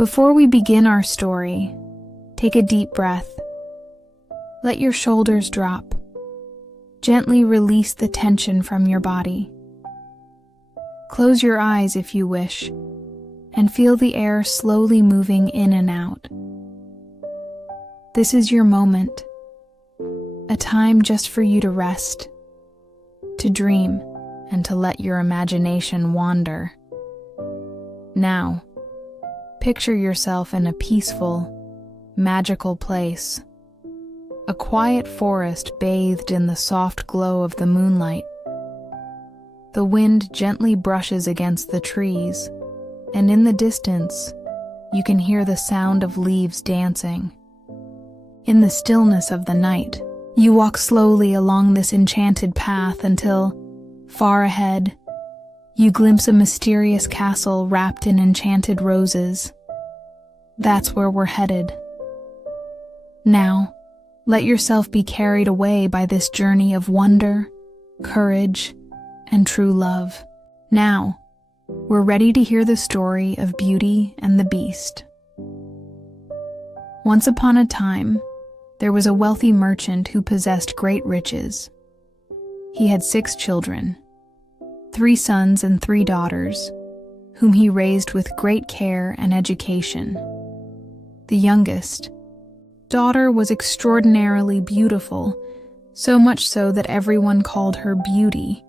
Before we begin our story, take a deep breath. Let your shoulders drop. Gently release the tension from your body. Close your eyes if you wish, and feel the air slowly moving in and out. This is your moment, a time just for you to rest, to dream, and to let your imagination wander. Now, picture yourself in a peaceful, magical place, a quiet forest bathed in the soft glow of the moonlight. The wind gently brushes against the trees, and in the distance, you can hear the sound of leaves dancing. In the stillness of the night, you walk slowly along this enchanted path until, far ahead, you glimpse a mysterious castle wrapped in enchanted roses. That's where we're headed. Now, let yourself be carried away by this journey of wonder, courage, and true love. Now, we're ready to hear the story of Beauty and the Beast. Once upon a time, there was a wealthy merchant who possessed great riches. He had 6 children, 3 sons and 3 daughters, whom he raised with great care and education. The youngest daughter was extraordinarily beautiful, so much so that everyone called her Beauty.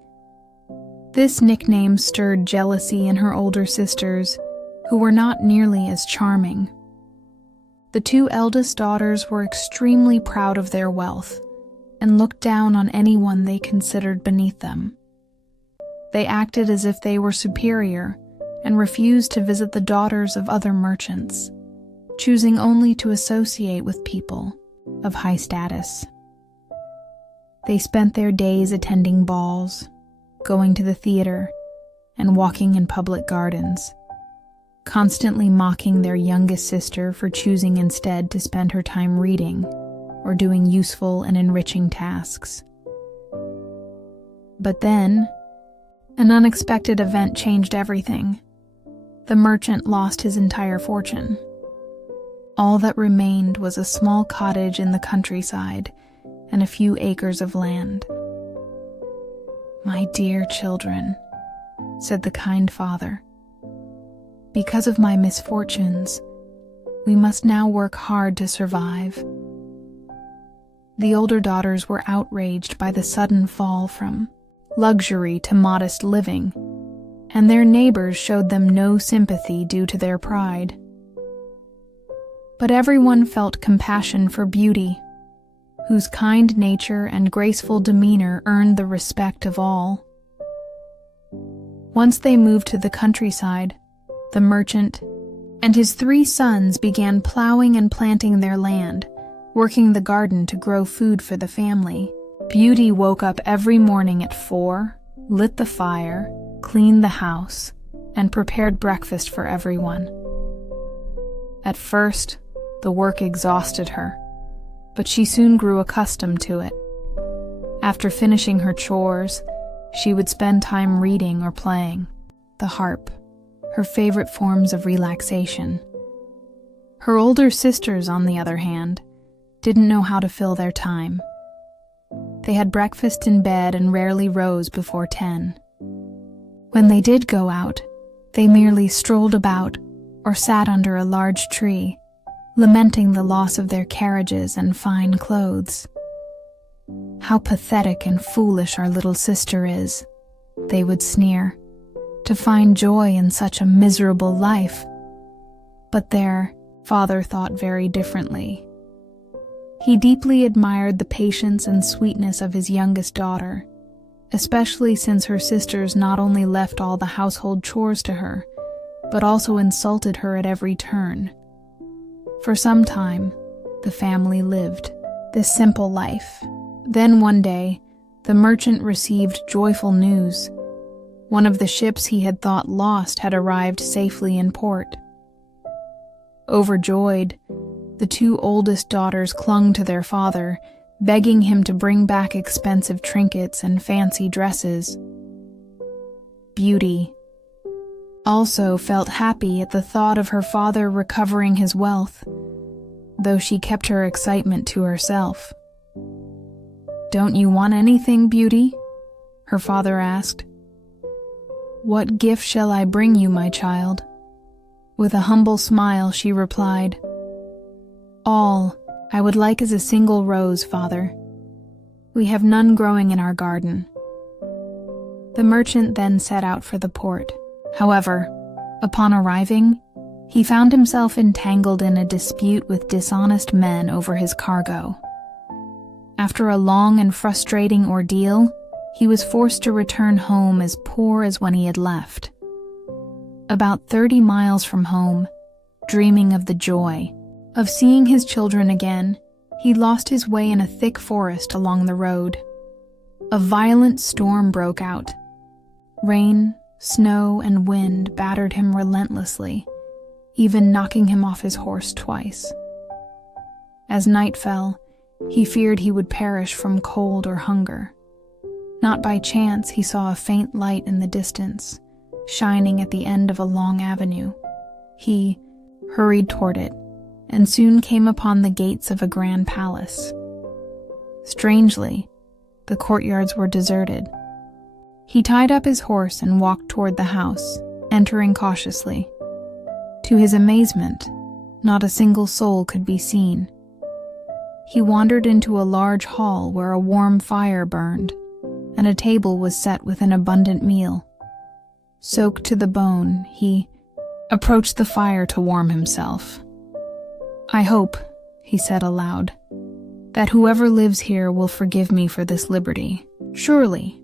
This nickname stirred jealousy in her older sisters, who were not nearly as charming. The 2 eldest daughters were extremely proud of their wealth and looked down on anyone they considered beneath them. They acted as if they were superior and refused to visit the daughters of other merchants, choosing only to associate with people of high status. They spent their days attending balls, going to the theater, and walking in public gardens, constantly mocking their youngest sister for choosing instead to spend her time reading or doing useful and enriching tasks. But then, an unexpected event changed everything. The merchant lost his entire fortune. All that remained was a small cottage in the countryside and a few acres of land. "My dear children," said the kind father, "because of my misfortunes, we must now work hard to survive." The older daughters were outraged by the sudden fall from luxury to modest living, and their neighbors showed them no sympathy due to their pride. But everyone felt compassion for Beauty, whose kind nature and graceful demeanor earned the respect of all. Once they moved to the countryside, the merchant and his 3 sons began plowing and planting their land, working the garden to grow food for the family. Beauty woke up every morning at 4, lit the fire, cleaned the house, and prepared breakfast for everyone. At first, the work exhausted her, but she soon grew accustomed to it. After finishing her chores, she would spend time reading or playing the harp, her favorite forms of relaxation. Her older sisters, on the other hand, didn't know how to fill their time. They had breakfast in bed and rarely rose before 10. When they did go out, they merely strolled about or sat under a large tree, lamenting the loss of their carriages and fine clothes. "How pathetic and foolish our little sister is," they would sneer, "to find joy in such a miserable life." But their father thought very differently. He deeply admired the patience and sweetness of his youngest daughter, especially since her sisters not only left all the household chores to her, but also insulted her at every turn. For some time, the family lived this simple life. Then one day, the merchant received joyful news. One of the ships he had thought lost had arrived safely in port. Overjoyed, the 2 oldest daughters clung to their father, begging him to bring back expensive trinkets and fancy dresses. Beauty, also felt happy at the thought of her father recovering his wealth, though she kept her excitement to herself. "Don't you want anything, Beauty?" her father asked. "What gift shall I bring you, my child?" With a humble smile, she replied, "All I would like is a single rose, father. We have none growing in our garden." The merchant then set out for the port. However, upon arriving, he found himself entangled in a dispute with dishonest men over his cargo. After a long and frustrating ordeal, he was forced to return home as poor as when he had left. About 30 miles from home, dreaming of the joy of seeing his children again, he lost his way in a thick forest along the road. A violent storm broke out. Rain, snow, and wind battered him relentlessly, even knocking him off his horse twice. As night fell, he feared he would perish from cold or hunger. Not by chance he saw a faint light in the distance, shining at the end of a long avenue. He hurried toward it, and soon came upon the gates of a grand palace. Strangely, the courtyards were deserted. He tied up his horse and walked toward the house, entering cautiously. To his amazement, not a single soul could be seen. He wandered into a large hall where a warm fire burned, and a table was set with an abundant meal. Soaked to the bone, he approached the fire to warm himself. "I hope," he said aloud, "that whoever lives here will forgive me for this liberty. Surely,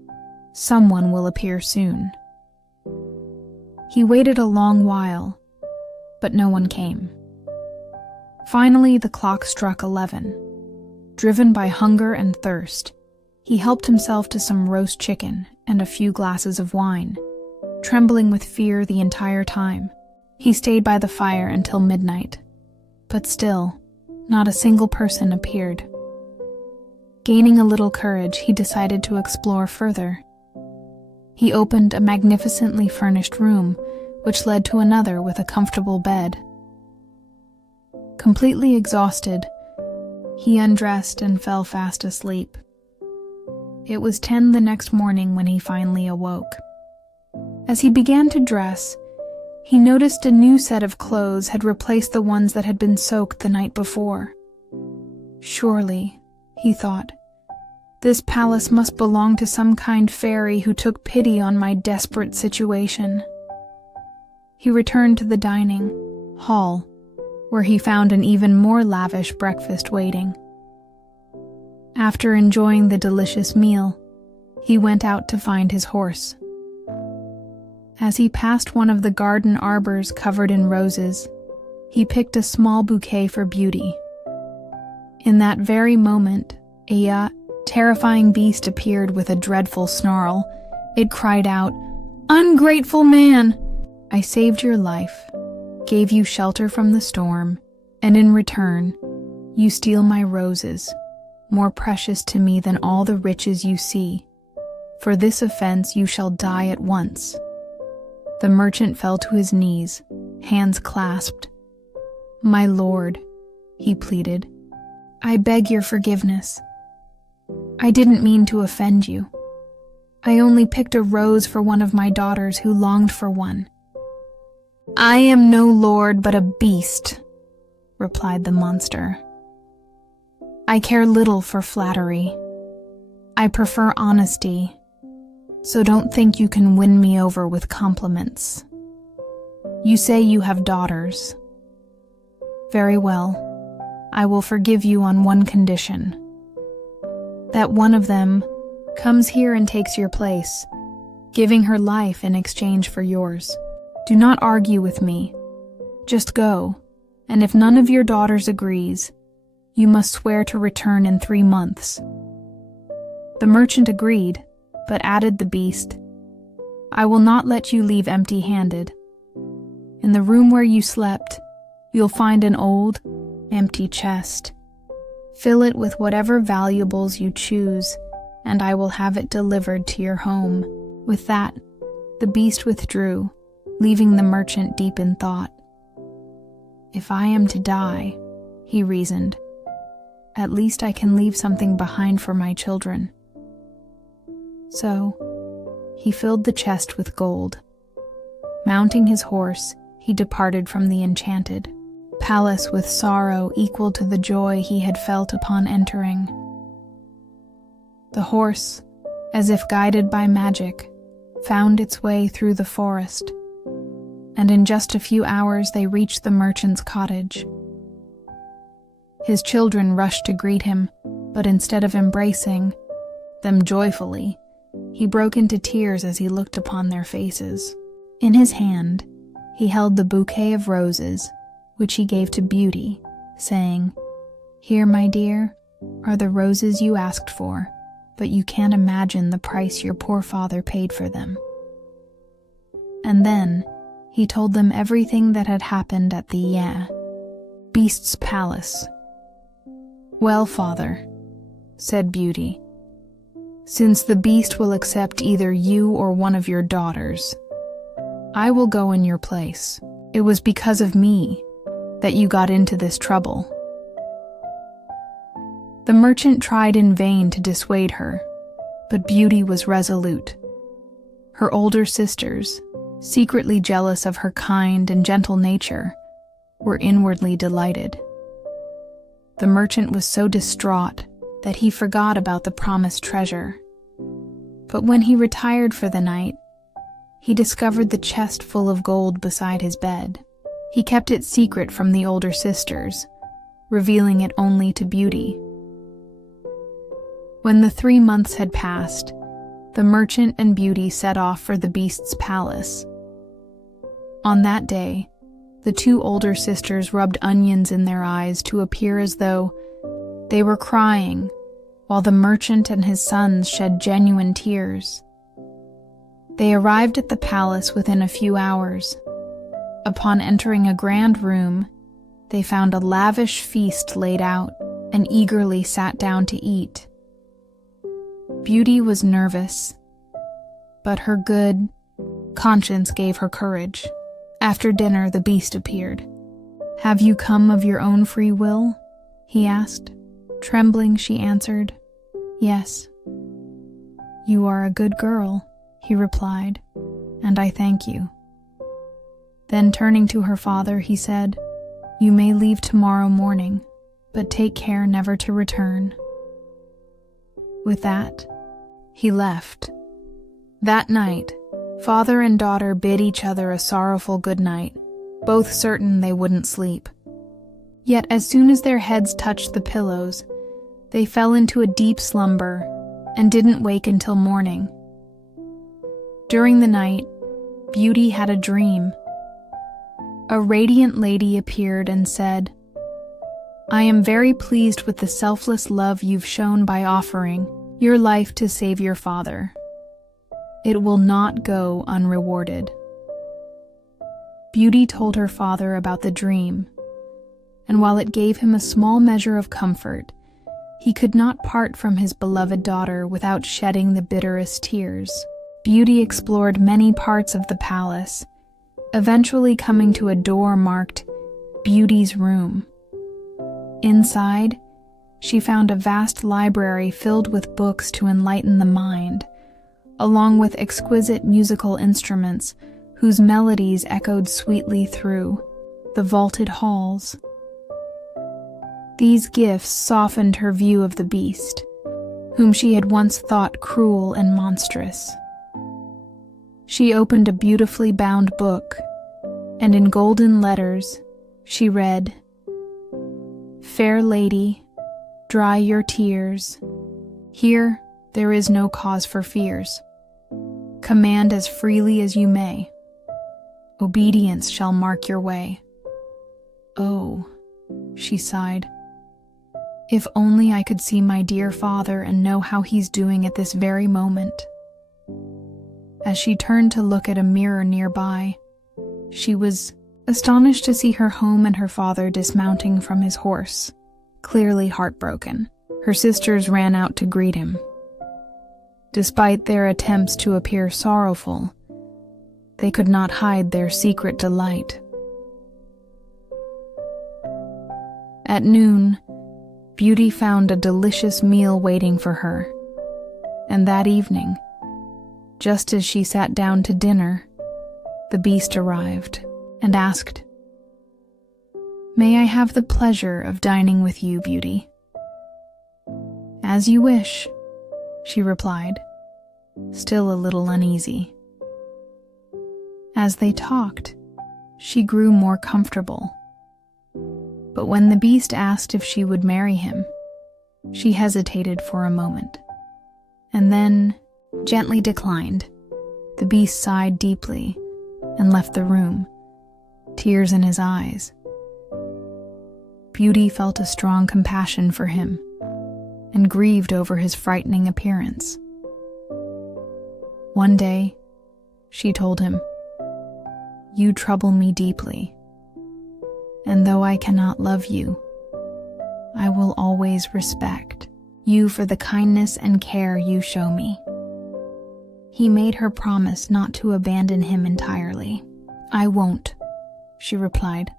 someone will appear soon." He waited a long while, but no one came. Finally, the clock struck 11. Driven by hunger and thirst, he helped himself to some roast chicken and a few glasses of wine. Trembling with fear the entire time, he stayed by the fire until midnight. But still, not a single person appeared. Gaining a little courage, he decided to explore further. He opened a magnificently furnished room, which led to another with a comfortable bed. Completely exhausted, he undressed and fell fast asleep. It was 10 the next morning when he finally awoke. As he began to dress, he noticed a new set of clothes had replaced the ones that had been soaked the night before. Surely, he thought, this palace must belong to some kind fairy who took pity on my desperate situation. He returned to the dining hall, where he found an even more lavish breakfast waiting. After enjoying the delicious meal, he went out to find his horse. As he passed one of the garden arbors covered in roses, he picked a small bouquet for Beauty. In that very moment, a terrifying beast appeared with a dreadful snarl. It cried out, "Ungrateful man! I saved your life, gave you shelter from the storm, and in return, you steal my roses, more precious to me than all the riches you see. For this offense you shall die at once." The merchant fell to his knees, hands clasped. "My lord," he pleaded, "I beg your forgiveness. I didn't mean to offend you. I only picked a rose for one of my daughters who longed for one." "I am no lord but a beast," replied the monster. "I care little for flattery. I prefer honesty. So don't think you can win me over with compliments. You say you have daughters. Very well, I will forgive you on one condition. That one of them comes here and takes your place, giving her life in exchange for yours. Do not argue with me. Just go, and if none of your daughters agrees, you must swear to return in 3 months." The merchant agreed, but added the beast, "I will not let you leave empty-handed. In the room where you slept, you'll find an old, empty chest. Fill it with whatever valuables you choose, and I will have it delivered to your home." With that, the beast withdrew, leaving the merchant deep in thought. If I am to die, he reasoned, at least I can leave something behind for my children. So, he filled the chest with gold. Mounting his horse, he departed from the enchanted palace with sorrow equal to the joy he had felt upon entering. The horse, as if guided by magic, found its way through the forest, and in just a few hours they reached the merchant's cottage. His children rushed to greet him, but instead of embracing them joyfully, he broke into tears as he looked upon their faces. In his hand, he held the bouquet of roses, which he gave to Beauty, saying, "Here, my dear, are the roses you asked for, but you can't imagine the price your poor father paid for them." And then he told them everything that had happened at the Beast's palace. "Well, father," said Beauty, "since the beast will accept either you or one of your daughters, I will go in your place. It was because of me that you got into this trouble." The merchant tried in vain to dissuade her, but Beauty was resolute. Her older sisters, secretly jealous of her kind and gentle nature, were inwardly delighted. The merchant was so distraught that he forgot about the promised treasure. But when he retired for the night, he discovered the chest full of gold beside his bed. He kept it secret from the older sisters, revealing it only to Beauty. When the 3 months had passed, the merchant and Beauty set off for the beast's palace. On that day, the 2 older sisters rubbed onions in their eyes to appear as though they were crying, while the merchant and his sons shed genuine tears. They arrived at the palace within a few hours. Upon entering a grand room, they found a lavish feast laid out and eagerly sat down to eat. Beauty was nervous, but her good conscience gave her courage. After dinner, the beast appeared. "Have you come of your own free will?" he asked. Trembling, she answered, "Yes." "You are a good girl," he replied, "and I thank you." Then turning to her father, he said, "You may leave tomorrow morning, but take care never to return." With that, he left. That night, father and daughter bid each other a sorrowful good night, both certain they wouldn't sleep. Yet as soon as their heads touched the pillows, they fell into a deep slumber and didn't wake until morning. During the night, Beauty had a dream. A radiant lady appeared and said, "I am very pleased with the selfless love you've shown by offering your life to save your father. It will not go unrewarded." Beauty told her father about the dream, and while it gave him a small measure of comfort, he could not part from his beloved daughter without shedding the bitterest tears. Beauty explored many parts of the palace, eventually coming to a door marked Beauty's Room. Inside, she found a vast library filled with books to enlighten the mind, along with exquisite musical instruments whose melodies echoed sweetly through the vaulted halls. These gifts softened her view of the beast, whom she had once thought cruel and monstrous. She opened a beautifully bound book, and in golden letters, she read, "Fair lady, dry your tears. Here there is no cause for fears. Command as freely as you may. Obedience shall mark your way." "Oh," she sighed, "if only I could see my dear father and know how he's doing at this very moment." As she turned to look at a mirror nearby, she was astonished to see her home and her father dismounting from his horse, clearly heartbroken. Her sisters ran out to greet him. Despite their attempts to appear sorrowful, They could not hide their secret delight. At noon, Beauty found a delicious meal waiting for her, and that evening, just as she sat down to dinner, the Beast arrived and asked, "May I have the pleasure of dining with you, Beauty?" "As you wish," she replied, still a little uneasy. As they talked, she grew more comfortable. But when the Beast asked if she would marry him, she hesitated for a moment, and then gently declined. The Beast sighed deeply and left the room, tears in his eyes. Beauty felt a strong compassion for him and grieved over his frightening appearance. One day, she told him, "You trouble me deeply, and though I cannot love you, I will always respect you for the kindness and care you show me." He made her promise not to abandon him entirely. "I won't," she replied,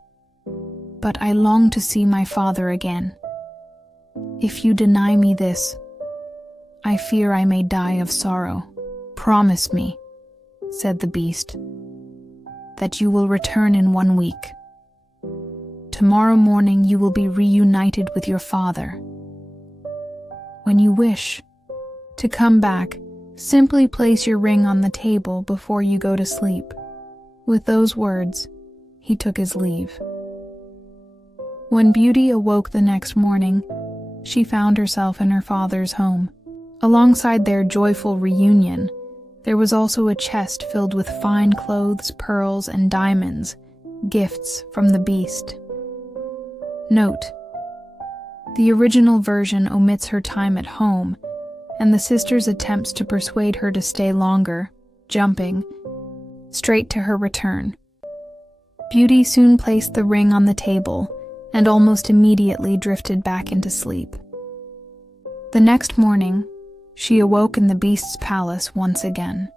"but I long to see my father again. If you deny me this, I fear I may die of sorrow. Promise me," said the Beast, "that you will return in 1 week. Tomorrow morning you will be reunited with your father. When you wish to come back, simply place your ring on the table before you go to sleep." With those words, he took his leave. When Beauty awoke the next morning, she found herself in her father's home. Alongside their joyful reunion, there was also a chest filled with fine clothes, pearls, and diamonds, gifts from the Beast. Note: the original version omits her time at home, and the sister's attempts to persuade her to stay longer, jumping straight to her return. Beauty soon placed the ring on the table and almost immediately drifted back into sleep. The next morning, she awoke in the Beast's palace once again.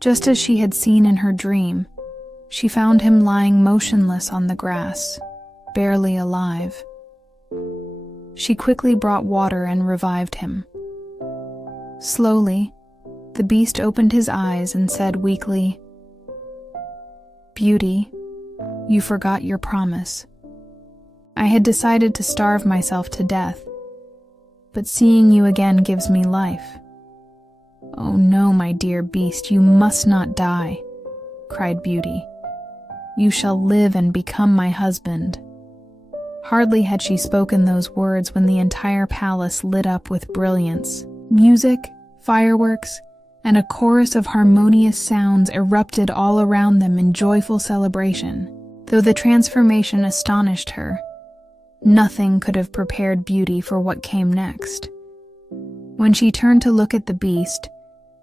Just as she had seen in her dream, she found him lying motionless on the grass, barely alive. She quickly brought water and revived him. Slowly, the Beast opened his eyes and said weakly, "Beauty, you forgot your promise. I had decided to starve myself to death, but seeing you again gives me life." "Oh no, my dear Beast, you must not die," cried Beauty. "You shall live and become my husband." Hardly had she spoken those words when the entire palace lit up with brilliance. Music, fireworks, and a chorus of harmonious sounds erupted all around them in joyful celebration. Though the transformation astonished her, nothing could have prepared Beauty for what came next. When she turned to look at the Beast,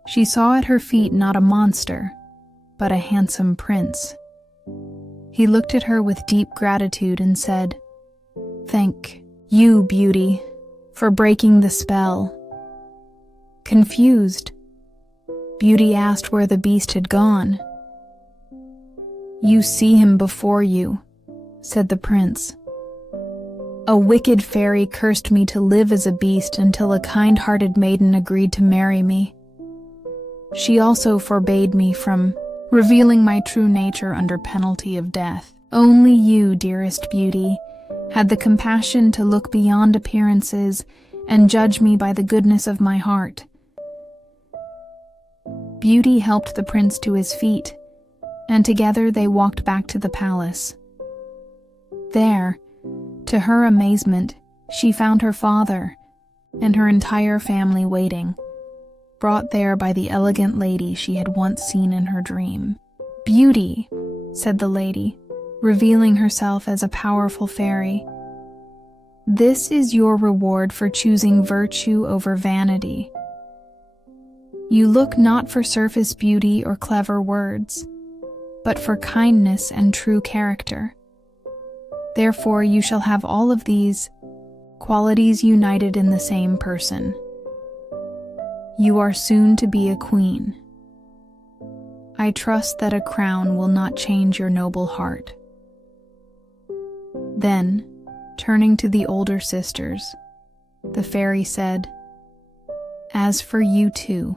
she saw at her feet not a monster, but a handsome prince. He looked at her with deep gratitude and said, "Thank you, Beauty, for breaking the spell." Confused, Beauty asked where the Beast had gone. "You see him before you," said the prince. "A wicked fairy cursed me to live as a beast until a kind-hearted maiden agreed to marry me. She also forbade me from revealing my true nature under penalty of death. Only you, dearest Beauty, had the compassion to look beyond appearances and judge me by the goodness of my heart." Beauty helped the prince to his feet, and together they walked back to the palace. There, to her amazement, she found her father and her entire family waiting, brought there by the elegant lady she had once seen in her dream. "Beauty," said the lady, revealing herself as a powerful fairy, "this is your reward for choosing virtue over vanity. You look not for surface beauty or clever words, but for kindness and true character. Therefore you shall have all of these qualities united in the same person. You are soon to be a queen. I trust that a crown will not change your noble heart." Then, turning to the older sisters, the fairy said, "As for you two,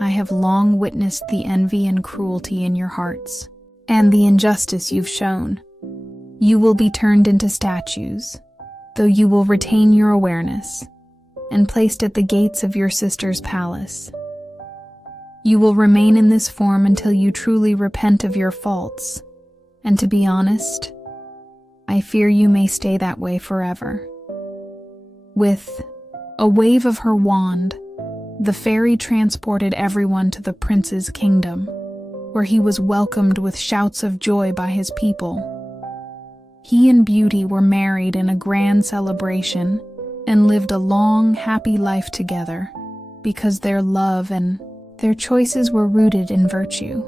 I have long witnessed the envy and cruelty in your hearts, and the injustice you've shown. You will be turned into statues, though you will retain your awareness, and placed at the gates of your sister's palace. You will remain in this form until you truly repent of your faults, and to be honest, I fear you may stay that way forever." With a wave of her wand, the fairy transported everyone to the prince's kingdom, where he was welcomed with shouts of joy by his people. He and Beauty were married in a grand celebration and lived a long, happy life together because their love and their choices were rooted in virtue.